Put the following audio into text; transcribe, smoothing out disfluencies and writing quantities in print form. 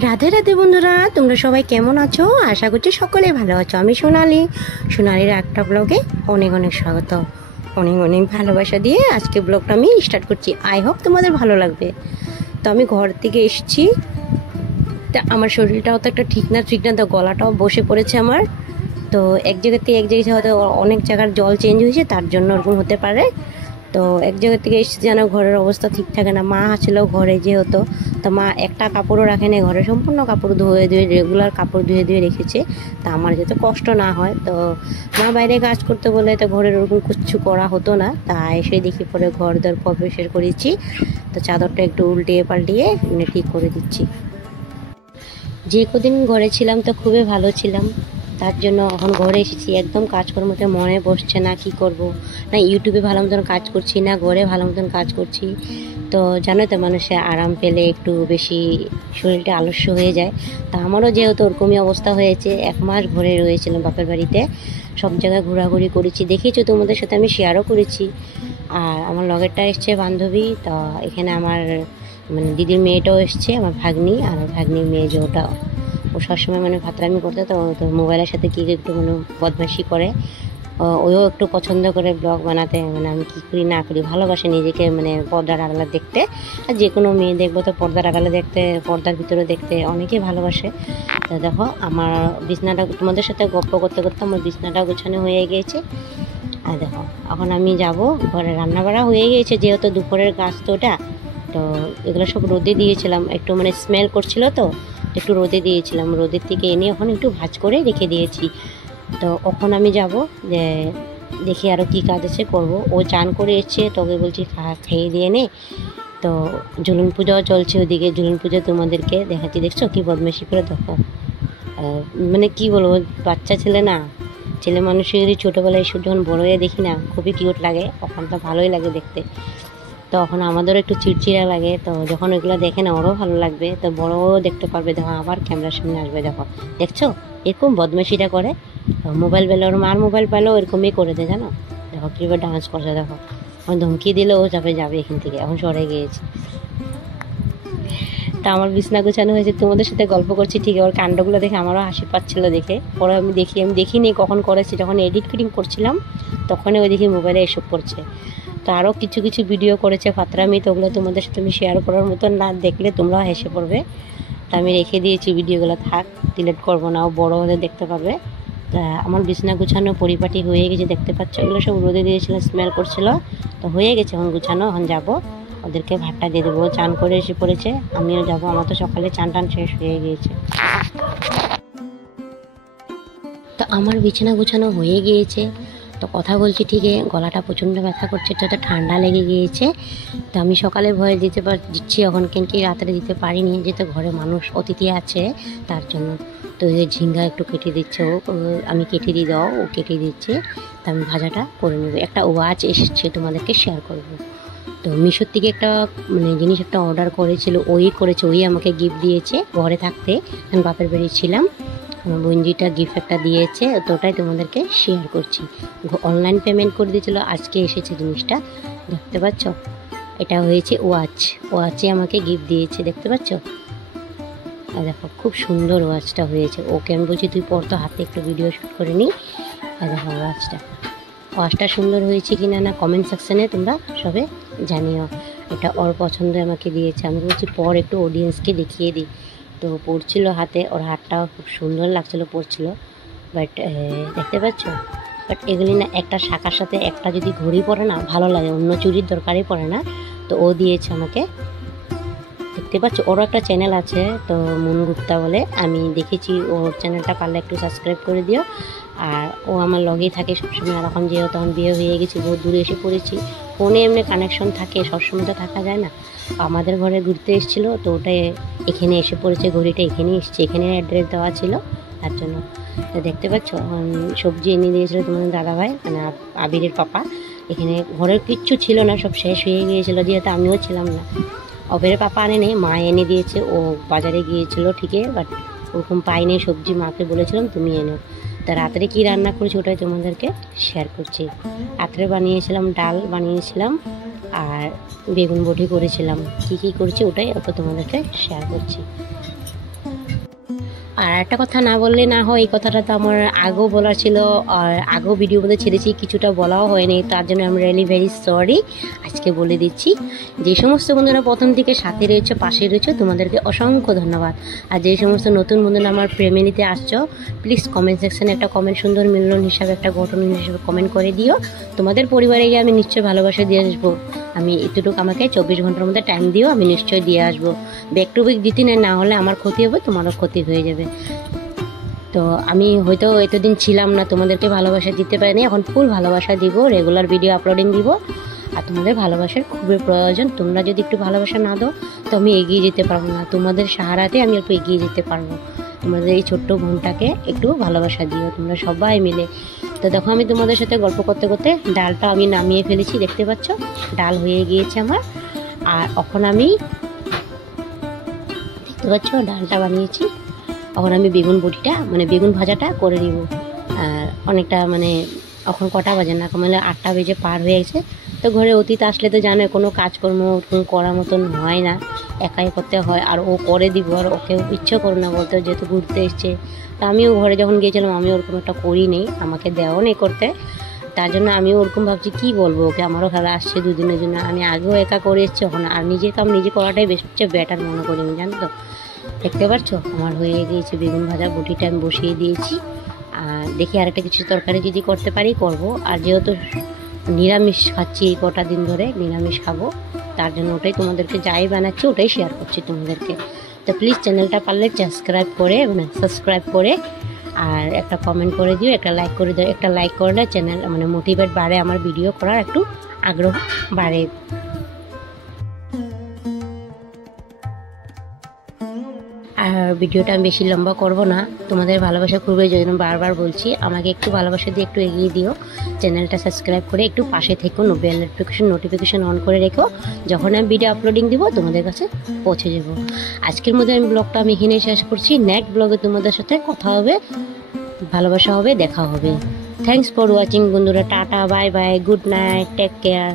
রাধে রাধে বন্ধুরা, তোমরা সবাই কেমন আছো? আশা করছি সকলে ভালো আছো। আমি সোনালির একটা ব্লগে অনেক অনেক স্বাগত, অনেক অনেক ভালোবাসা দিয়ে আজকে ব্লগটা আমি স্টার্ট করছি। আই হোপ তোমাদের ভালো লাগবে। তো আমি ঘর থেকে এসেছি, তা আমার শরীরটাও তো একটা ঠিক না তো গলাটাও বসে পড়েছে আমার। তো এক জায়গা থেকে এক জায়গায় হয়তো অনেক জায়গার জল চেঞ্জ হয়েছে, তার জন্য ওরকম হতে পারে। তো এক জায়গা থেকে এসে যেন ঘরের অবস্থা ঠিক থাকে না। মা ছিল ঘরে যেহেতু, তো মা একটা কাপড়ও রাখেনি ঘরে, সম্পূর্ণ কাপড় ধুয়ে রেগুলার কাপড় ধুয়ে রেখেছে। তা আমার যাতে কষ্ট না হয়, তো মা বাইরে কাজ করতে বলে তো ঘরের ওরকম কিচ্ছু করা হতো না। তা এসে দেখি পরে ঘর দর পরিষ্কার করেছি। তো চাদরটা একটু উল্টিয়ে পাল্টিয়ে ঠিক করে দিচ্ছি। যে কদিন ঘরে ছিলাম তো খুবই ভালো ছিলাম, তার জন্য এখন ঘরে এসেছি একদম কাজকর্মতে মনে বসছে না। কি করব, না ইউটিউবে ভালো মতন কাজ করছি, না ঘরে ভালো মতন কাজ করছি। তো জানো তো, মানুষের আরাম পেলে একটু বেশি শরীরটা আলস্য হয়ে যায়। তা আমারও যেহেতু ওরকমই অবস্থা হয়েছে, 1 মাস ঘরে রয়েছিলাম বাপের বাড়িতে, সব জায়গায় ঘোরাঘুরি করেছি, দেখেছো তোমাদের সাথে আমি শেয়ারও করেছি। আর আমার লগেরটা এসছে বান্ধবী, তো এখানে আমার মানে দিদির মেয়েটাও এসছে, আমার ভাগ্নি, আর ভাগ্নির মেয়ে যে ওটা, ও সবসময় মানে ভাতরামি করতে, তো মোবাইলের সাথে কী একটু মানে বদমাইশি করে। ওও একটু পছন্দ করে ব্লগ বানাতে, মানে আমি কী করি না করি, ভালোবাসে নিজেকে মানে পর্দার আড়ালে দেখতে। আর যে কোনো মেয়ে দেখবো তো পর্দার আড়ালে দেখতে, পর্দার ভিতরে দেখতে অনেকেই ভালোবাসে। তো দেখো আমার বিছনাটা, তোমাদের সাথে গল্প করতে করতে আমার বিছনাটা গোছানো হয়ে গিয়েছে। আর দেখো এখন আমি যাব ঘরে, রান্না বাড়া হয়ে গিয়েছে যেহেতু দুপুরের কাজ তো ওটা। তো এগুলো সব রোদে দিয়েছিলাম, একটু মানে স্মেল করছিল, তো একটু রোদে দিয়েছিলাম, রোদের থেকে এনে এখন একটু ভাজ করে রেখে দিয়েছি। তো এখন আমি যাব যে দেখি আরও কী কাজ আছে করব। ও চান করে এসছে, তোকে বলছি খেয়ে দিয়ে নে। তো ঝুলন পূজাও চলছে ওদিকে, ঝুলন পুজো তোমাদেরকে দেখাচ্ছি, দেখছো কী বদমাইশি করে। দেখো মানে কি বলবো, বাচ্চা ছেলে না, ছেলে মানুষের ছোটোবেলায় এসব যখন বড় হয়ে দেখি না, খুবই কিউট লাগে, তখন তো ভালোই লাগে দেখতে। তখন আমাদেরও একটু চিড়চিড়া লাগে, তো যখন ওইগুলো দেখে না ওরও ভালো লাগবে, তো বড়ও দেখতে পারবে। দেখো আবার ক্যামেরার সামনে আসবে, দেখো দেখছো এরকম বদমাইশিটা করে। মোবাইল পেলে, ওর মার মোবাইল পেলেও এরকমই করে দেয়, জানো। দেখো কীভাবে ডান্স করছে, দেখো এখন ধমকি দিলে ও যাবে এখান থেকে, এখন সরে গিয়েছে। তা আমার বিছনা গোছানো হয়েছে, তোমাদের সাথে গল্প করছি ঠিক, ওর কাণ্ডগুলো দেখে আমারও হাসি পাচ্ছিলো দেখে। পরে আমি দেখিনি কখন করেছি, যখন এডিট করছিলাম তখনই ওই দেখি মোবাইলে এসব করছে। তো আরও কিছু কিছু ভিডিও করেছে ফাতরামি, তো ওগুলো তোমাদের সাথে আমি শেয়ার করার মতো না, দেখলে তোমরাও হেসে পড়বে। তা আমি রেখে দিয়েছি ভিডিওগুলো, থাক, ডিলিট করবো না, ও বড়ো হলে দেখতে পারবে। তা আমার বিছনা গুছানো পরিপাটি হয়ে গেছে, দেখতে পাচ্ছ এগুলো সব রোদে দিয়েছিল, স্মেল করছিল, তো হয়ে গেছে এখন গুছানো। এখন যাবো ওদেরকে ভাতটা দিয়ে দেবো, চান করে এসে পড়েছে, আমিও যাবো, আমার তো সকালে চান টান শেষ হয়ে গিয়েছে। তো আমার বিছানা গুছানো হয়ে গিয়েছে, তো কথা বলছি ঠিকই, গলাটা প্রচণ্ড ব্যথা করছে, তো ঠান্ডা লেগে গিয়েছে। তো আমি সকালে ভয়ে দিচ্ছি, এখন কি রাত্রে দিতে পারিনি, যেহেতু ঘরে মানুষ অতিথি আছে তার জন্য। তো ওই ঝিঙ্গা একটু কেটে দিচ্ছে ও, আমি কেটে দিয়ে দাও, ও কেটে দিচ্ছে। তো আমি ভাজাটা করে নেবো। একটা ওয়াচ এসেছে, তোমাদেরকে শেয়ার করব। তো মিশোর থেকে একটা মানে জিনিস একটা অর্ডার করেছিল, ওই আমাকে গিফট দিয়েছে ঘরে থাকতে, আমি বাপের বাড়ি ছিলাম। আমার বঞ্জিটা গিফট একটা দিয়েছে, তো ওটাই তোমাদেরকে শেয়ার করছি। অনলাইন পেমেন্ট করে দিয়েছিলো, আজকে এসেছে জিনিসটা, দেখতে পাচ্ছ। এটা হয়েছে ওয়াচে আমাকে গিফট দিয়েছে, দেখতে পাচ্ছ। আর দেখো খুব সুন্দর ওয়াচটা হয়েছে। ওকে আমি বলছি তুই পর, তো হাতে একটু ভিডিও শ্যুট করে নিই। আর দেখো ওয়াচটা সুন্দর হয়েছে কি না কমেন্ট সেকশানে তোমরা সবে জানিও। এটা ওর পছন্দ আমাকে দিয়েছে, আমি বলছি পর একটু অডিয়েন্সকে দেখিয়ে দিই। তো পরছিল হাতে, ওর হাতটাও খুব সুন্দর লাগছিলো পরছিল। বাট দেখতে পাচ্ছ, বাট এগুলি না একটা শাখার সাথে একটা যদি ঘড়ি পরে না ভালো লাগে, অন্য চুরির দরকারই পড়ে না। তো ও দিয়েছে আমাকে, দেখতে পাচ্ছ। ওরও একটা চ্যানেল আছে, তো মন গুপ্তা বলে, আমি দেখেছি ওর চ্যানেলটা, পারলে একটু সাবস্ক্রাইব করে দিও। আর ও আমার লগেই থাকে সবসময়। আর এখন যেহেতু তখন বিয়ে হয়ে গেছি, বহুত দূরে এসে পড়েছি, ফোনে এমনি কানেকশন থাকে, সবসময় তো থাকা যায় না। আমাদের ঘরে ঘুরতে এসেছিলো, তো ওটাই এখানে এসে পড়েছে, ঘড়িটা এখানে এসছে, এখানে অ্যাড্রেস দেওয়া ছিল তার জন্য। তো দেখতে পাচ্ছ সবজি এনে দিয়েছিলো তোমাদের দাদাভাই, মানে আবিরের পাপা। এখানে ঘরের কিচ্ছু ছিল না, সব শেষ হয়ে গিয়েছিলো, যেহেতু আমিও ছিলাম না। অবের পাপা আনে নেই, মা এনে দিয়েছে, ও বাজারে গিয়েছিল ঠিকই, বাট ওরকম পাইনি সবজি, মাকে বলেছিলাম তুমি এনো। তা রাত্রে কী রান্না করেছি ওটাই তোমাদেরকে শেয়ার করছি। রাত্রে বানিয়েছিলাম ডাল বানিয়েছিলাম, আর বেগুন বটি করেছিলাম। কী করেছি ওটাই তোমাদেরকে শেয়ার করছি। আর একটা কথা না বললে না হয়, এই কথাটা তো আমার আগেও বলার ছিল, আর আগেও ভিডিও মধ্যে ছেড়েছি, কিছুটা বলাও হয়নি, তার জন্য আমি রিয়েলি ভেরি সরি। আজকে বলে দিচ্ছি, যে সমস্ত বন্ধুরা প্রথম থেকে সাথে রয়েছে, পাশে রয়েছে, তোমাদেরকে অসংখ্য ধন্যবাদ। আর যে সমস্ত নতুন বন্ধুরা আমার ফ্যামিলিতে আসছো, প্লিজ কমেন্ট সেকশানে একটা কমেন্ট, সুন্দর মিলন হিসাবে, একটা ঘটনা হিসাবে কমেন্ট করে দিও। তোমাদের পরিবারে গিয়ে আমি নিশ্চয়ই ভালোবাসা দিয়ে আসবো। আমি এতটুকু, আমাকে 24 ঘন্টার মধ্যে টাইম দিও, আমি নিশ্চয়ই দিয়ে আসবো। ব্যাক টু ব্যাক দিতে না হলে আমার ক্ষতি হবে, তোমারও ক্ষতি হয়ে যাবে। তো আমি হয়তো এতদিন ছিলাম না, তোমাদেরকে ভালোবাসা দিতে পারিনি, এখন ফুল ভালোবাসা দিব, রেগুলার ভিডিও আপলোডিং দিব। আর তোমাদের ভালোবাসার খুবই প্রয়োজন। তোমরা যদি একটু ভালোবাসা না দাও তো আমি এগিয়ে যেতে পারবো না, তোমাদের সাহারাতে আমি একটু এগিয়ে যেতে পারবো। তোমাদের এই ছোট্ট বোনটাকে একটু ভালোবাসা দিও তোমরা সবাই মিলে। তো দেখো, আমি তোমাদের সাথে গল্প করতে করতে ডালটা আমি নামিয়ে ফেলেছি, দেখতে পাচ্ছ ডাল হয়ে গিয়েছে আমার। আর এখন আমি, দেখতে পাচ্ছ ডালটা বানিয়েছি, এখন আমি বেগুন বটিটা মানে বেগুন ভাজাটা করে নিব। আর অনেকটা মানে এখন কটা বাজে না, মানে 8টা বেজে পার হয়ে গেছে। তো ঘরে অতীত আসলে তো জানো, কোনো কাজকর্ম করার মতন হয় না, একাই করতে হয়। আর ও করে দিব, আর ওকে ইচ্ছে করো না বলতে, যেহেতু ঘুরতে এসছে। তা আমিও ঘরে যখন গিয়েছিলাম, আমি ওরকম একটা করি নেই, আমাকে দেওয়াও নেই করতে। তার জন্য আমিও ওরকম ভাবছি কী বলবো ওকে, আমারও খেলা আসছে দুদিনের জন্য, আমি আগেও একা করে এসেছি, ওখানে আর নিজের কাম নিজে করাটাই বেশ বেটার মনে করি আমি, জানো তো। দেখতে পাচ্ছ আমার হয়ে গিয়েছে বেগুন ভাজা, বটিটা আমি বসিয়ে দিয়েছি। আর দেখি আরেকটা কিছু তরকারি যদি করতে পারি করব। আর যেহেতু নিরামিষ খাচ্ছি কটা দিন ধরে, নিরামিষ খাবো, তার জন্য ওটাই তোমাদেরকে যাই বানাচ্ছি ওটাই শেয়ার করছি তোমাদেরকে। তো প্লিজ চ্যানেলটা পারলে সাবস্ক্রাইব করে আর একটা কমেন্ট করে দিও, একটা লাইক করে দিও। একটা লাইক করলে চ্যানেল মানে মোটিভেট বাড়ে, আমার ভিডিও করার একটু আগ্রহ বাড়ে। আর ভিডিওটা আমি বেশি লম্বা করব না, তোমাদের ভালোবাসা খুবই জন্য বারবার বলছি, আমাকে একটু ভালোবাসা দিয়ে একটু এগিয়ে দিও। চ্যানেলটা সাবস্ক্রাইব করে একটু পাশে থেকো, বেল নোটিফিকেশন অন করে রেখো, যখন আমি ভিডিও আপলোডিং দিব তোমাদের কাছে পৌঁছে যাব। আজকের মধ্যে আমি ব্লগটা আমি এখানে শেষ করছি, নেক্সট ব্লগে তোমাদের সাথে কথা হবে, ভালোবাসা হবে, দেখা হবে। থ্যাংকস ফর ওয়াচিং বন্ধুরা, tata, bye bye, good night, take care.